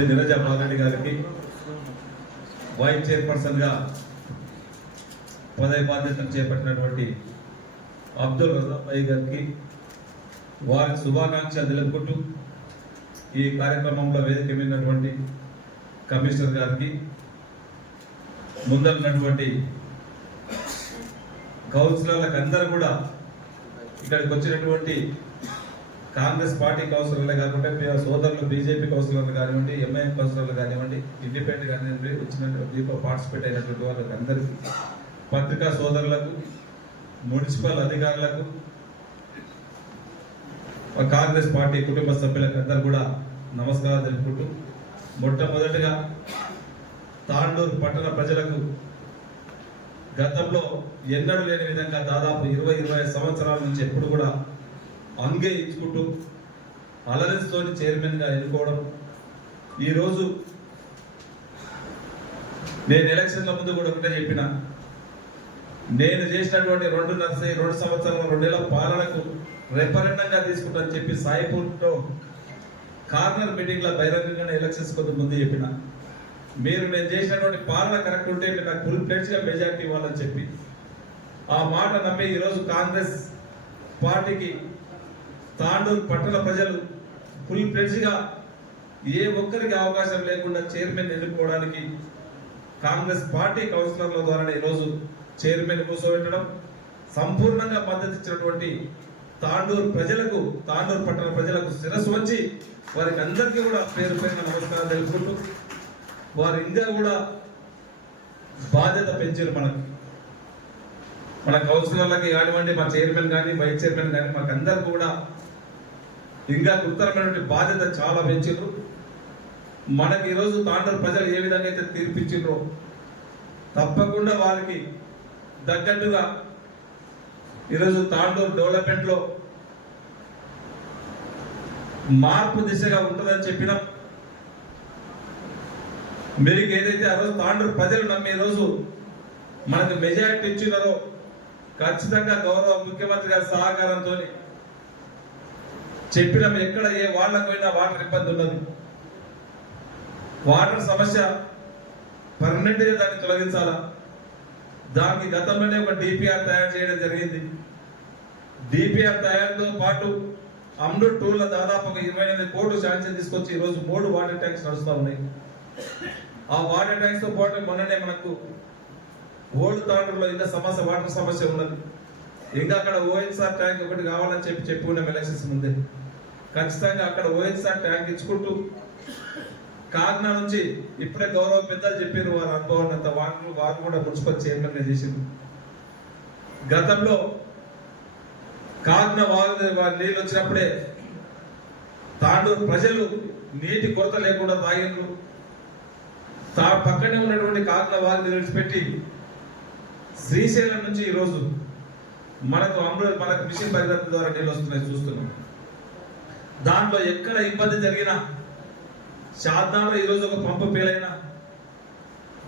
శ్రీమతి నీరజ బాలరెడ్డి గారికి వైస్ చైర్పర్సన్గా పదవి బాధ్యతలు చేపట్టినటువంటి అబ్దుల్ రజాక్ భాయ్ గారికి వారి శుభాకాంక్షలు తెలుపుకుంటూ ఈ కార్యక్రమంలో వేదిక మీదటువంటి కమిషనర్ గారికి ముందన్నటువంటి కౌన్సిలర్లకు అందరూ కూడా ఇక్కడికి వచ్చినటువంటి కాంగ్రెస్ పార్టీ కౌన్సిలర్లే కాకుండా సోదరులు బీజేపీ కౌన్సిలర్లు కానివ్వండి, ఎంఐఎం కౌన్సిలర్లు కానివ్వండి, ఇండిపెండెంట్ కానివ్వండి, వచ్చినటువంటి దీంట్లో పార్టిసిపేట్ అయినటువంటి వాళ్ళకి అందరికీ, పత్రికా సోదరులకు, మున్సిపల్ అధికారులకు, కాంగ్రెస్ పార్టీ కుటుంబ సభ్యులకు అందరూ కూడా నమస్కారాలు తెలుపుకుంటూ మొట్టమొదటిగా తాండూరు పట్టణ ప్రజలకు గతంలో ఎన్నడూ లేని విధంగా దాదాపు 20-25 సంవత్సరాల నుంచి ఎప్పుడు కూడా అంగే ఇచ్చుకుంటూ అలరెన్స్తోని చైర్మన్గా ఎన్నుకోవడం. ఈరోజు నేను ఎలక్షన్ల ముందు కూడా ఒకటే చెప్పిన, నేను చేసినటువంటి 2 సంవత్సరాల 2 నెలల పాలనకు రెఫరెండంగా తీసుకుంటానని చెప్పి సాయిపూర్లో కార్నర్ మీటింగ్లో బహిరంగంగానే ఎలక్షన్స్ కొంత ముందు చెప్పిన, మీరు నేను చేసినటువంటి పాలన కరెక్ట్ ఉంటే నాకు ఫుల్ ప్లేట్స్గా మెజార్టీ ఇవ్వాలని చెప్పి ఆ మాట నమ్మి ఈరోజు కాంగ్రెస్ పార్టీకి తాండూరు పట్టణ ప్రజలు ఫుల్ ప్లేట్స్గా ఏ ఒక్కరికి అవకాశం లేకుండా చైర్మన్ ఎన్నుకోవడానికి కాంగ్రెస్ పార్టీ కౌన్సిలర్ల ద్వారా ఈరోజు చైర్మన్ కూర్చోబెట్టడం, సంపూర్ణంగా మద్దతు ఇచ్చినటువంటి తాండూరు ప్రజలకు, తాండూరు పట్టణ ప్రజలకు శిరస్సు వచ్చి వారికి అందరికీ కూడా పేరు పేరున నమస్కారం తెలుపుకుంటూ వారు ఇంకా కూడా బాధ్యత పెంచారు. మన కౌన్సిలర్లకి కానివ్వండి, మా చైర్మన్ కానీ వైస్ చైర్మన్ కానీ మాకు అందరికి కూడా ఇంకా గురుతరమైనటువంటి బాధ్యత చాలా పెంచారు. మనకి ఈరోజు తాండూరు ప్రజలు ఏ విధంగా అయితే తీర్పిచ్చిండ్రో తప్పకుండా వారికి తగ్గట్టుగా ఈరోజు తాండూరు డెవలప్మెంట్లో మార్పు దిశగా ఉంటుందని చెప్పినాం. మీరు ఏదైతే ఆ రోజు తాండూరు ప్రజలు నమ్మి ఈరోజు మనకు మెజారిటీ ఇచ్చినారో ఖచ్చితంగా గౌరవ ముఖ్యమంత్రి గారి సహకారంతో చెప్పినాం. ఎక్కడ ఏ వార్డులకు పోయినా వాటర్ ఇబ్బంది ఉన్నది, వాటర్ సమస్య పర్మనెంట్గా దాన్ని తొలగించాలా, దానికి గతంలోనే ఒక డిపిఆర్ తయారు చేయడం జరిగింది. డిపిఆర్ తయారుతో పాటు అమ్రూట్ టూల్లో దాదాపు ఒక 28 కోట్లు శాంక్షన్ తీసుకొచ్చి ఈరోజు 3 వాటర్ ట్యాంక్స్ నడుస్తూ ఉన్నాయి. ఆ వాటర్ ట్యాంక్స్ తో పాటు మొన్ననే మనకు ఓల్డ్ తాండూరులో ఇంకా సమస్య, వాటర్ సమస్య ఉన్నది. ఇంకా అక్కడ ఓఎన్ఆర్ ట్యాంక్ ఒకటి కావాలని చెప్పుకున్నాం ఎలక్షన్స్ ముందే. ఖచ్చితంగా అక్కడ ఓఎన్ఆర్ ట్యాంక్ ఇచ్చుకుంటూ కాకినాడ నుంచి ఇప్పుడే గౌరవ పెద్దలు చెప్పారు వారి అనుభవాన్ని అంత వారు కూడా మున్సిపల్ చైర్మన్ గా చేసింది. గతంలో కాకినాడ వారి నీళ్ళు వచ్చినప్పుడే తాండూరు ప్రజలు నీటి కొరత లేకుండా తాగిండ్రు. పక్కనే ఉన్నటువంటి కాకినాడ వారిని విడిచిపెట్టి శ్రీశైలం నుంచి ఈరోజు మనకు మిషన్ భగీరథ ద్వారా నీళ్ళు వస్తున్నాయి చూస్తున్నాం. దాంట్లో ఎక్కడ ఇబ్బంది జరిగినా, శారదాలో ఈరోజు ఒక పంపు పేలైనా,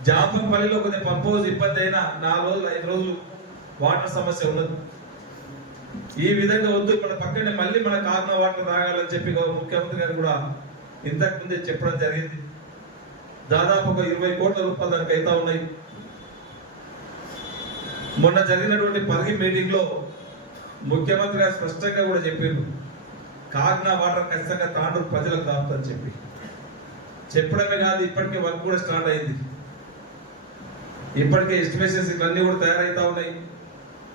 జాపంపల్లిలో కొద్దిగా పంప్ హౌస్ ఇబ్బంది అయినా 4 రోజులు 5 రోజులు వాటర్ సమస్య ఉన్నది. ఈ విధంగా వద్దు, ఇక్కడ పక్కనే మళ్ళీ మన కాకినాడ వాటర్ తాగాలని చెప్పి ముఖ్యమంత్రి గారు కూడా ఇంతకు ముందే చెప్పడం జరిగింది. దాదాపు ఒక 20 కోట్ల రూపాయలు దానికి అయితే ఉన్నాయి. మొన్న జరిగినటువంటి పరిగి మీటింగ్ లో ముఖ్యమంత్రి గారు స్పష్టంగా కూడా చెప్పారు, కాకినాడ వాటర్ ఖచ్చితంగా తాండూరు ప్రజలకు తాగుతుందని చెప్పడమే కాదు, ఇప్పటికే వర్క్ కూడా స్టార్ట్ అయింది. ఇప్పటికే ఎస్టిమేషన్స్ ఇవన్నీ కూడా తయారైతా ఉన్నాయి.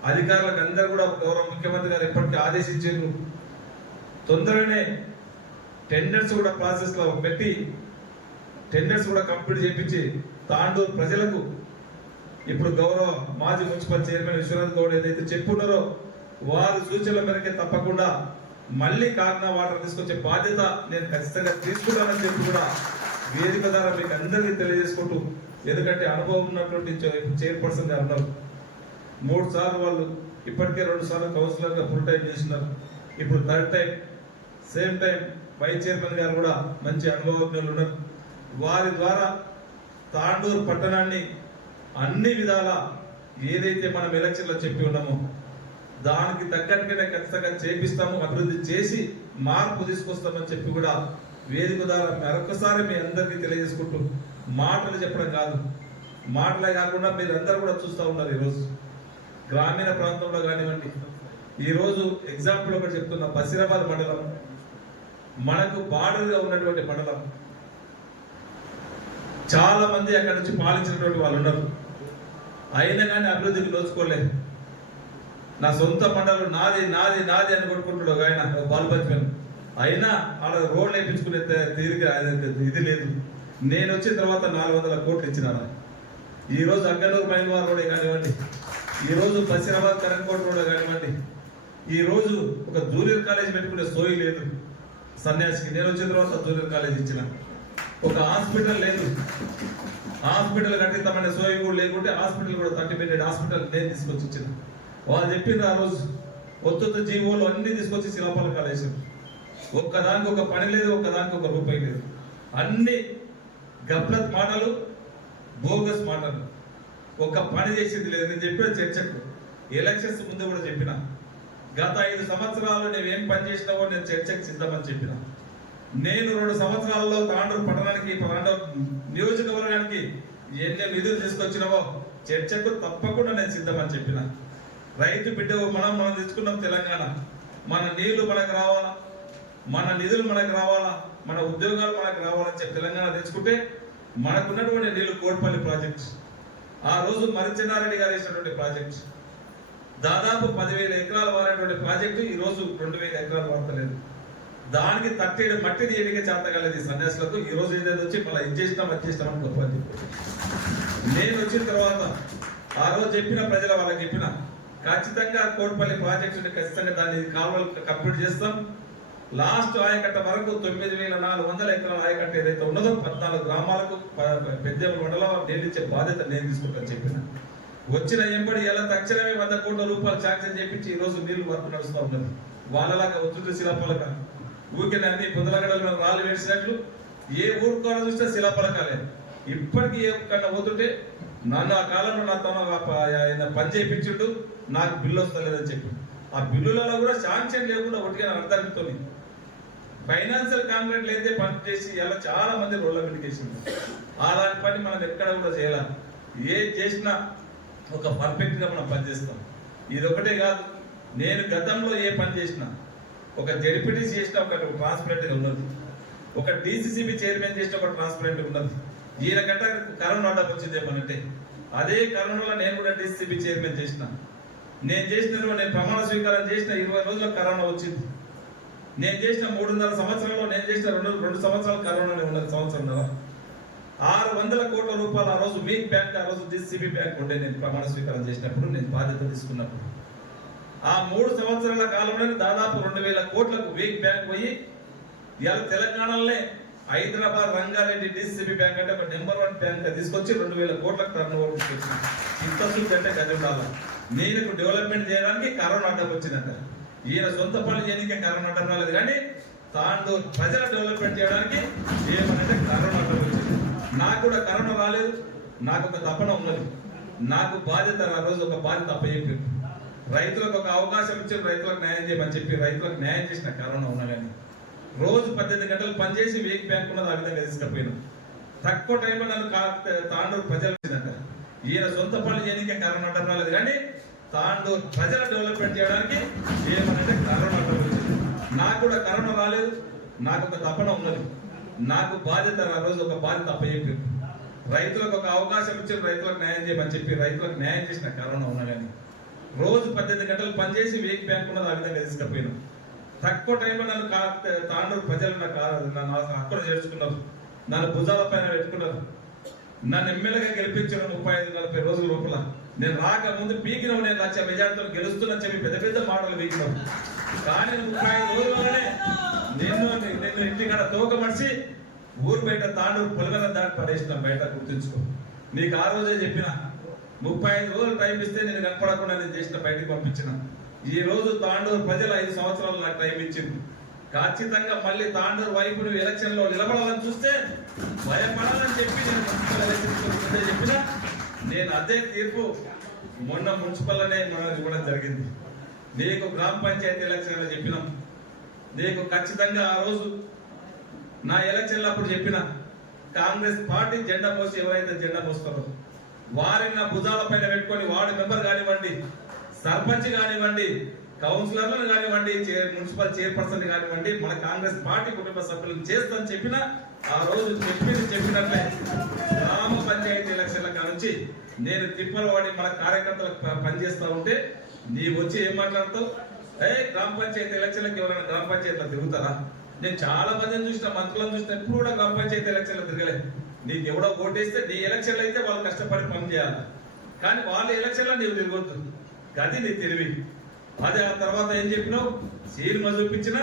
అధికారులకు అందరూ కూడా గౌరవ ముఖ్యమంత్రి గారు ఇప్పటికే ఆదేశించారు. తొందరగానే టెండర్స్ కూడా ప్రాసెస్ లో పెట్టి టెండర్స్ కూడా కంప్లీట్ చేయించి తాండూరు ప్రజలకు ఇప్పుడు గౌరవ మాజీ మున్సిపల్ చైర్మన్ విశ్వనాథ్ గౌడ్ ఏదైతే చెప్పున్నారో వారి సూచనల మేరకే తప్పకుండా మళ్ళీ కాకినాడ వాటర్ తీసుకొచ్చే బాధ్యత నేను ఖచ్చితంగా తీసుకుంటానని చెప్పి కూడా వేదిక ద్వారా మీకు అందరికీ తెలియజేసుకుంటూ, ఎందుకంటే అనుభవం ఉన్నటువంటి చైర్పర్సన్ గారు ఉన్నారు. 3 సార్లు వాళ్ళు ఇప్పటికే 2 సార్లు కౌన్సిలర్గా ఫుల్ టైం చేసినారు. ఇప్పుడు 3rd time same time vice chairman గారు కూడా మంచి అనుభవజ్ఞులు ఉన్నారు. వారి ద్వారా తాండూరు పట్టణాన్ని అన్ని విధాల ఏదైతే మనం ఎలక్షన్లో చెప్పి ఉన్నామో దానికి తగ్గట్టుగానే ఖచ్చితంగా చేపిస్తాము, అభివృద్ధి చేసి మార్పు తీసుకొస్తామని చెప్పి కూడా వేదిక ద్వారా మరొకసారి మీ అందరికీ తెలియజేసుకుంటూ మాటలు చెప్పడం కాదు, మాటలే కాకుండా మీరు అందరూ కూడా చూస్తూ ఉన్నారు. ఈరోజు గ్రామీణ ప్రాంతంలో కానివ్వండి, ఈరోజు ఎగ్జాంపుల్ ఒకటి చెప్తున్న బసిరాబాద్ మండలం మనకు బార్డర్గా ఉన్నటువంటి మండలం. చాలా మంది అక్కడ నుంచి పాలించినటువంటి వాళ్ళు ఉన్నారు, అయినా కానీ అభివృద్ధికి నోచుకోలేదు. నా సొంత మండలం నాది నాది నాది అని కొట్టుకుంటున్నాడు ఆయన బాలబచ్చన్, అయినా ఆడ రోడ్లు వేయించుకునే తీరిక ఇది లేదు. నేను వచ్చిన తర్వాత 400 కోట్లు ఇచ్చినాను. ఈరోజు అగ్గనూరు మైన్వార్ రోడే కానివ్వండి, ఈరోజు బసిరాబాద్ కరంకోట రోడ్ కానివ్వండి, ఈరోజు ఒక జూనియర్ కాలేజ్ పెట్టుకునే సోయి లేదు సన్యాసికి. నేను వచ్చిన తర్వాత జూనియర్ కాలేజ్ ఇచ్చిన. ఒక హాస్పిటల్ లేదు, హాస్పిటల్ కట్టిద్దామనే సోయి కూడా లేకుంటే హాస్పిటల్ కూడా 30 బెడ్ హాస్పిటల్ నేను తీసుకొచ్చి ఇచ్చిన. వాళ్ళు చెప్పింది ఆ రోజు ఒత్తొత్త జీవోలు అన్ని తీసుకొచ్చి శిలాపాల కాలేజ్. ఒక్కదానికి ఒక పని లేదు, ఒక్కదానికి ఒక రూపాయి లేదు. అన్ని గఫ్లత్ మాటలు, బోగస్ మాటలు, ఒక పని చేసింది లేదు. నేను చెప్పిన చర్చకు ఎలక్షన్స్ ముందు కూడా చెప్పిన, గత 5 సంవత్సరాలు నువ్వేం పని చేసినావో నేను చర్చకు సిద్ధమని చెప్పిన. నేను 2 సంవత్సరాల్లో తాండూరు పట్టణానికి, తాండూరు నియోజకవర్గానికి ఎన్ని నిధులు తీసుకొచ్చినావో చర్చకు తప్పకుండా నేను సిద్ధమని చెప్పిన. రైతు బిడ్డ మనం తెచ్చుకున్నాం తెలంగాణ, మన నీళ్లు మనకు రావాలా, మన నిధులు మనకు రావాలా, మన ఉద్యోగాలు మనకు రావాలని చెప్పి తెలంగాణ తెచ్చుకుంటే మనకున్నటువంటి నీళ్లు కోట్పల్లి ప్రాజెక్ట్, ఆ రోజు మరిచెన్నారెడ్డి గారు వేసినటువంటి ప్రాజెక్ట్, దాదాపు 10,000 ఎకరాలు వారేటువంటి ప్రాజెక్టు ఈ రోజు 2,000 ఎకరాలు వాడతలేదు. దానికి 37 మట్టి తీయడానికి చేతగలేదు ఈ సన్యాసులకు. ఈ రోజు ఏదైతే వచ్చి మళ్ళీ ఇది చేసినాం అది చేసినామని గొప్ప. నేను వచ్చిన తర్వాత ఆ రోజు చెప్పిన ప్రజల వాళ్ళకి చెప్పిన, ఖచ్చితంగా కోట్పల్లి ప్రాజెక్టు ఖచ్చితంగా దాన్ని కాలువలు కంప్లీట్ చేస్తాం. లాస్ట్ ఆయకట్ట వరకు 9,400 ఎకరాల ఆయకట్ట ఏదైతే ఉన్నదో 14 గ్రామాలకు పెద్ద మండలం నీళ్ళిచ్చే బాధ్యత నేను తీసుకుంటాను చెప్పిన. వచ్చిన ఎంబడి ఎలా తక్షణమే 100 కోట్ల రూపాయలు శాంక్షన్ చేపించి ఈ రోజు నీళ్లు వర్క్ నడుస్తూ ఉన్నది. వాళ్ళలాగా ఒత్తుడు శిలాపలక ఊరికే అన్ని పొందలగడలు రాళ్ళు వేసినట్లు ఏ ఊరు కూడా చూస్తే శిలాపలకాలే. ఇప్పటికీ ఏ కన్నా పోతుంటే నన్ను ఆ కాలంలో నాతో ఆయన పని చేయించుండు, నాకు బిల్లు వస్తలేదని చెప్పి ఆ బిల్లులలో కూడా శాంక్షన్ లేకుండా ఒకటిగా అర్థంతో ఫైనాన్షియల్ కాంట్రాక్ట్ అయితే పని చేసి ఇలా చాలా మంది రోడ్ల మీదకేసింది. అలాంటి పని మనం ఎక్కడ కూడా చేయాలి. ఏ చేసినా ఒక పర్ఫెక్ట్ గా మనం పనిచేస్తాం. ఇది ఒకటే కాదు, నేను గతంలో ఏ పని చేసినా ఒక జెడ్పీటీసీ చేసిన ఒక ట్రాన్స్పరెంట్ గా ఉన్నది, ఒక డిసిసిబి చైర్మన్ చేసిన ఒక ట్రాన్స్పరెంట్ ఉన్నది. ఈయన గంట కరోనా అడ్డం వచ్చిందేమనంటే అదే కరోనాలో నేను కూడా డిసిసిబి చైర్మన్ చేసిన. నేను చేసిన నేను ప్రమాణ స్వీకారం చేసిన 20 రోజుల్లో కరోనా వచ్చింది. నేను చేసిన 3.5 సంవత్సరాల్లో నేను చేసిన 2 సంవత్సరాలు కరోనానే ఉన్నది. సంవత్సరంలో 600 కోట్ల రూపాయలు ఆ రోజు మీక్ బ్యాంక్, ఆ రోజు డిసిబి బ్యాంక్ ఉండే. నేను ప్రమాణ స్వీకారం చేసినప్పుడు, నేను బాధ్యత తీసుకున్నప్పుడు ఆ 3 సంవత్సరాల కాలంలో దాదాపు 2,000 కోట్లకు వీక్ బ్యాంక్ పోయి ఇవాళ తెలంగాణలోనే హైదరాబాద్ రంగారెడ్డి డిసిబి బ్యాంక్ అంటే ఒక నెంబర్ 1 బ్యాంక్ తీసుకొచ్చి 2,000 కోట్లకు టర్న్ ఓవర్ తీసుకొచ్చింది. ఇంతసూరు అంటే గది ఉండాలి. నేను డెవలప్మెంట్ చేయడానికి కరోనా అడ్డం వచ్చిందంట. ఈయన సొంత పనులు చేయడానికి కరోనా అడ్డం రాలేదు, కానీ తాండూరు ప్రజల డెవలప్మెంట్ చేయడానికి ఏమనంటే కరోనా అడ్డం వచ్చింది. నాకు కూడా కరోనా రాలేదు, నాకు ఒక తపన ఉన్నది. నాకు బాధ్యత ఆ రోజు ఒక బాధ్యత అప్పచెప్పారు. రైతులకు ఒక అవకాశం ఇచ్చి రైతులకు న్యాయం చేయమని చెప్పి రైతులకు న్యాయం చేసిన కరోనా ఉన్నా కానీ రోజు 18 గంటలు పనిచేసి వీక్ బ్యాంక్ ఉన్నది. ఆ విధంగా తీసుకుపోయినా తక్కువ టైంలో నన్ను తాండూరు ప్రజలు వచ్చిందంట. ఈయన సొంత పనులు చేయడానికి కరోనా అడ్డం రాలేదు, కానీ తాండూరు ప్రజల డెవలప్మెంట్ చేయడానికి ఏమనంటే కరోనా అడ్డం వచ్చింది. నాకు కూడా కరోనా రాలేదు, నాకు ఒక తపన ఉన్నది. నాకు బాధ్యత ఆ రోజు ఒక బాధ్యత అప్పచెప్పారు. రైతులకు ఒక అవకాశం ఇచ్చి రైతులకు న్యాయం చేయమని చెప్పి రైతులకు న్యాయం చేసిన కరోనా ఉన్నా కానీ రోజు 18 గంటలు పనిచేసి వీక్ బ్యాంక్ ఉన్నది. ఆ విధంగా తీసుకుపోయినా తక్కువ టైంలో నన్ను తాండూరు ప్రజలు నన్ను హక్కును చేర్చుకున్నారు, నన్ను భుజాల పైన పెట్టుకున్నారు. నన్ను ఎమ్మెల్యేగా గెలిపించిన 35-40 రోజుల లోపల నేను రాక ముందు పీకినవు, నేను 1,00,000 మెజార్టీతో గెలుస్తున్నా చెప్పి పెద్ద పెద్ద మాటలు పీకినావు. కానీ 35 రోజుల్లోనే నిన్ను ఇంటికాడ తోక మడిచి ఊరు బయట తాండూరు పొలగల దాటి పడేసినాం. బయట గుర్తుంచుకో, నీకు ఆ రోజే చెప్పిన 35 రోజులు టైం ఇస్తే నేను కనపడకుండా నేను చేసిన బయటకు పంపించిన. ఈ రోజు తాండూరు ప్రజలు 5 సంవత్సరాలు నాకు టైం ఇచ్చింది. ఖచ్చితంగా మళ్ళీ తాండూరు వైపు నువ్వు ఎలక్షన్ లో నిలబడాలని చూస్తే భయపడాలని చెప్పి నేను చెప్పిన. నేను అదే తీర్పు మొన్న మున్సిపల్లోనే మనం ఇవ్వడం జరిగింది. నీకు గ్రామ పంచాయతీ ఎలక్షన్ చెప్పినాం, నీకు ఖచ్చితంగా ఆ రోజు నా ఎలక్షన్లు అప్పుడు చెప్పిన కాంగ్రెస్ పార్టీ జెండా మోసి ఎవరైతే జెండా మోస్తారో వారిని నా భుజాల పైన పెట్టుకొని వార్డు మెంబర్ కానివ్వండి, సర్పంచ్ కానివ్వండి, కౌన్సిలర్లను కానివ్వండి, మున్సిపల్ చైర్పర్సన్ కానివ్వండి, మన కాంగ్రెస్ పార్టీ కుటుంబ సభ్యులను చేస్తానని చెప్పిన ఆ రోజు చెప్పినట్లే గ్రామ పంచాయతీ ఎలక్షన్ల కానుంచి నేను తిప్పలు వాడి మన కార్యకర్తలకు పనిచేస్తా ఉంటే నీవు వచ్చి ఏం మాట్లాడుతావు? గ్రామ పంచాయతీ ఎలక్షన్లకు ఎవరైనా గ్రామ పంచాయతీలో తిరుగుతారా? నేను చాలా మందిని చూసిన, మంత్రులను చూసిన, ఎప్పుడు కూడా గ్రామ పంచాయతీ ఎలక్షన్లో తిరగలేదు. నీకు ఎవడో ఓటేస్తే నీ ఎలక్షన్లు అయితే వాళ్ళు కష్టపడి పని చేయాలి, కానీ వాళ్ళ ఎలక్షన్లో నీవు తిరగొద్దు. గది నీ తెలివి. అదే ఆ తర్వాత ఏం చెప్పినావు? సినిమా చూపించినా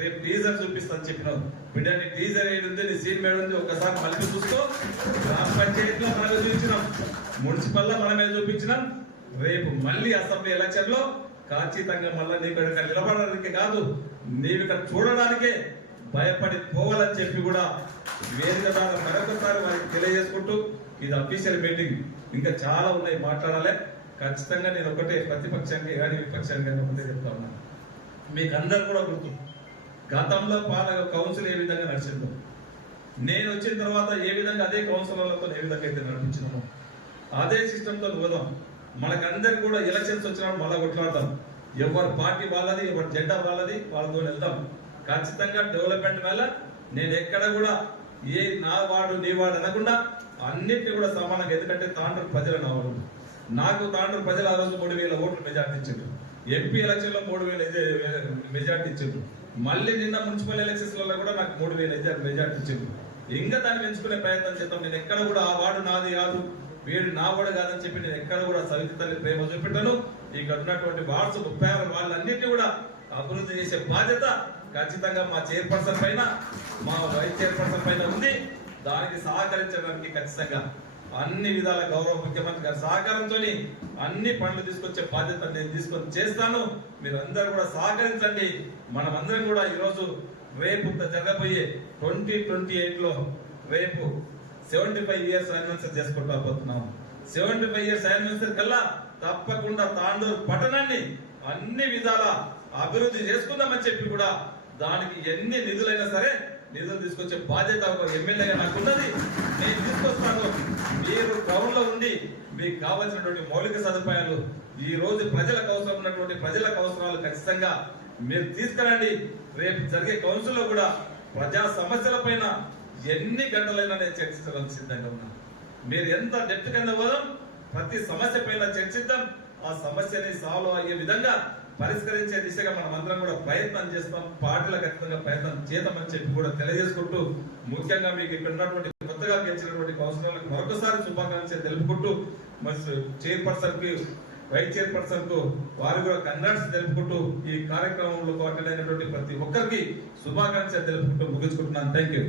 రేపు టీజర్ చూపిస్తాను చెప్పినావు. బిడ్డ నీ టీజర్ ఏడుంది, నీ సినిమా ఏడుంది ఒకసారి మళ్ళీ చూసుకో. గ్రామ పంచాయతీలో మనమే చూపించినాం, మున్సిపల్లో మనమే చూపించినాం. రేపు మళ్ళీ అసెంబ్లీ ఎలక్షన్ లో ఖచ్చితంగా మళ్ళీ నీకు ఇక్కడ నిలబడడానికి కాదు, నీవు ఇక్కడ చూడడానికే భయపడి పోవాలని చెప్పి కూడా వేదిక ద్వారా మరొకసారి వారికి తెలియజేసుకుంటూ, ఇది అఫీషియల్ మీటింగ్, ఇంకా చాలా ఉన్నాయి మాట్లాడాలి. ఖచ్చితంగా నేను ఒకటే ప్రతిపక్షానికి కానీ విపక్షానికి కానీ ఒకటే చెప్తా ఉన్నాను. మీకు అందరు కూడా గుర్తు, గతంలో పాలక కౌన్సిల్ ఏ విధంగా నడిచిందో, నేను వచ్చిన తర్వాత ఏ విధంగా అదే కౌన్సిలర్లతో ఏ విధంగా అయితే నడిపించినామో అదే సిస్టంతో పోదాం. మనకందరికి కూడా ఎలక్షన్స్ వచ్చినప్పుడు మళ్ళా కొట్లాడతాం. ఎవరి పార్టీ వాళ్ళది, ఎవరి జెండా వాళ్ళది, వాళ్ళతో వెళ్దాం. ఖచ్చితంగా డెవలప్మెంట్ వల్ల నేను ఎక్కడ కూడా ఏ నా వాడు నీ వాడు అనకుండా అన్నిటిని కూడా సమానంగా, ఎందుకంటే తాండ్రు ప్రజలు నా వాళ్ళు. నాకు తాండ్రు ప్రజలు ఆ రోజు 3000 ఓట్లు మెజార్టీ ఇచ్చారు. ఎంపీ ఎలక్షన్ లో 3000 మెజార్టీ ఇచ్చారు. మళ్ళీ నిన్న మున్సిపల్ ఎలక్షన్స్ లో కూడా నాకు 3000 మెజార్టీ ఇచ్చారు. ఇంకా దాన్ని పెంచుకునే ప్రయత్నం చేద్దాం. నేను ఎక్కడ కూడా ఆ వాడు నాది కాదు, వీడు నా కూడా కాదని చెప్పి నేను ఎక్కడ కూడా సవితి తల్లి ప్రేమ చూపెట్టాను. ఇక్కడ ఉన్నటువంటి వార్డ్స్ 36 వాళ్ళన్నింటినీ కూడా అభివృద్ధి చేసే బాధ్యత ఖచ్చితంగా మా చైర్పర్సన్ పైన, మా వైస్ చైర్పర్సన్ పైన ఉంది. దానికి సహకరించడానికి ఖచ్చితంగా అన్ని విధాల గౌరవ ముఖ్యమంత్రి గారి సహకారంతో అన్ని పనులు తీసుకొచ్చే బాధ్యత నేను తీసుకొని చేస్తాను. మీరు అందరూ కూడా సహకరించండి. మనం అందరం కూడా ఈరోజు రేపు జరగబోయే 2028 లో రేపు 75 years యానివర్సరీ చేసుకుంటా పోతున్నాం. 75 years యానివర్సరీ కల్లా తప్పకుండా తాండూరు పట్టణాన్ని అన్ని విధాల అభివృద్ధి చేసుకుందామని చెప్పి కూడా దానికి ఎన్ని నిధులైనా సరే నిధులు తీసుకొచ్చే బాధ్యత ఒక ఎమ్మెల్యేగా నాకు ఉన్నది. నేను తీసుకొస్తాను. మీరు టౌన్ లో ఉండి మీకు కావాల్సినటువంటి మౌలిక సదుపాయాలు, ఈ రోజు ప్రజలకు అవసరం ఉన్నటువంటి ప్రజలకు అవసరాలు ఖచ్చితంగా మీరు తీసుకురండి. రేపు జరిగే కౌన్సిల్ లో కూడా ప్రజా సమస్యల పైన ఎన్ని గంటలైనా నేను చర్చించడానికి సిద్ధంగా ఉన్నాను. మీరు ఎంత డెప్త్ కింద పోదాం, ప్రతి సమస్య పైన చర్చిద్దాం. ఆ సమస్యని సాల్వ్ అయ్యే విధంగా పరిష్కరించే దిశగా మనం అందరం కూడా ప్రయత్నం చేస్తాం. పార్టీల ఖచ్చితంగా ప్రయత్నం చేద్దామని చెప్పి కూడా తెలియజేసుకుంటూ, ముఖ్యంగా మీకు ఇక్కడ ఉన్నటువంటి కొత్తగా గెలిచినటువంటి కౌన్సిలర్లకు మరొకసారి శుభాకాంక్షలు తెలుపుకుంటూ, మరి చైర్పర్సన్ కి వైస్ చైర్పర్సన్ కు వారు కూడా కంగ్రాట్స్ తెలుపుకుంటూ ఈ కార్యక్రమంలో అటెండ్ అయినటువంటి ప్రతి ఒక్కరికి శుభాకాంక్షలు తెలుపుకుంటూ ముగించుకుంటున్నాను. Thank you.